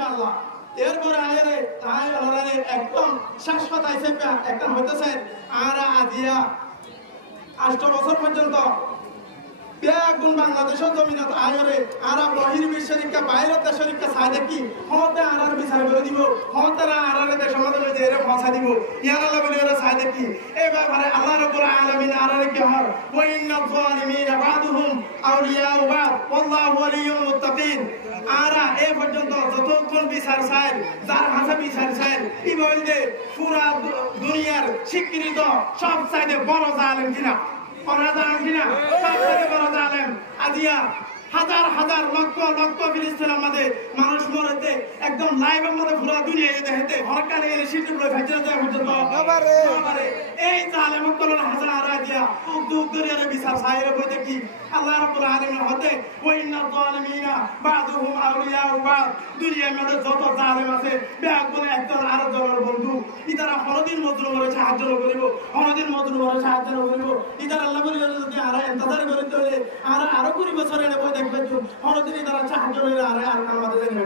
ইনশাআল্লাহ এরপরে আয়ের একদম শাশ্বত আইছে একটা হইতেছে আর আজিয়া 8 বছর পর্যন্ত বেগুন বাংলাদেশের জমিনত আয়রে আরা বহির বিশ্বের বাইরের দেশের চাই দেখি হতে আর বিচার করে দিব হতারা আর দেশের মধ্যে এর ফসা দিব ইয়ার আল্লাহ বলে ওরা চাই দেখি এই ব্যাপারে আল্লাহ রাব্বুল আলামিন আরারে কি হর ওয়া ইন্নাল যালিমিনা বাদুহুম আউলিয়াউ বাদ ওয়াল্লাহু ওয়ালিয়ুল মুত্তাকিন আরা এই পর্যন্ত যতক্ষণ বিচার চাই যার হাতে বিচার চাই এই বলতে পুরা দুনিয়ার স্বীকৃত সবচাইতে বড় জালেম কিনা আজিয়া হাজার হাজার লক্ষ লক্ষ ফিলিস্তিনের মধ্যে মানুষ মরেছে একদম লাইভের মধ্যে পুরো দুনিয়া দেখতে হরকালে এলে সিটি বলে ভেজে যায় পর্যন্ত এই জালেম কলন হাজার আজিয়া দুঃখ দরিয়ার বিচার সাইরে বই দেখি আল্লাহ রাব্বুল আলামিন হতে ওয়া ইন্নাল যালিমিনা বাদুহুম আউলিয়াউ বাদ দুনিয়ার মধ্যে যত জালেম আছে ব্যাগ বলে একদল আর জনের বন্ধু ইতারা হরদিন মজলুমের সাহায্য করিব হরদিন মজলুমের সাহায্য করিব ইতারা আল্লাহ বলে যদি আর ইন্তজার করে তলে আর আরো 20 বছর এনে বই দেখবে হরদিন ইতারা সাহায্য করে আর আমাদের দেখবে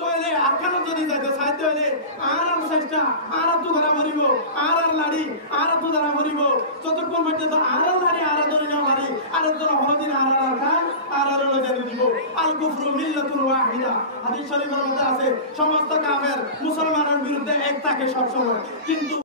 তলে আখানো যদি যাইতে সাহায্য হইলে আর চেষ্টা আর তো ধরা মরিব আর লাড়ি আর তো ধরা মরিব যতক্ষণ পর্যন্ত আর লাড়ি আর ধরে না মারি আর ধরা হরদিন আর খান আর জানি দিব আল কুফরু মিল্লাতুন ওয়াহিদা হাদিস শরীফের মধ্যে আছে সমস্ত কাফের মুসলমানের বিরুদ্ধে এক থাকে সব সময় কিন্তু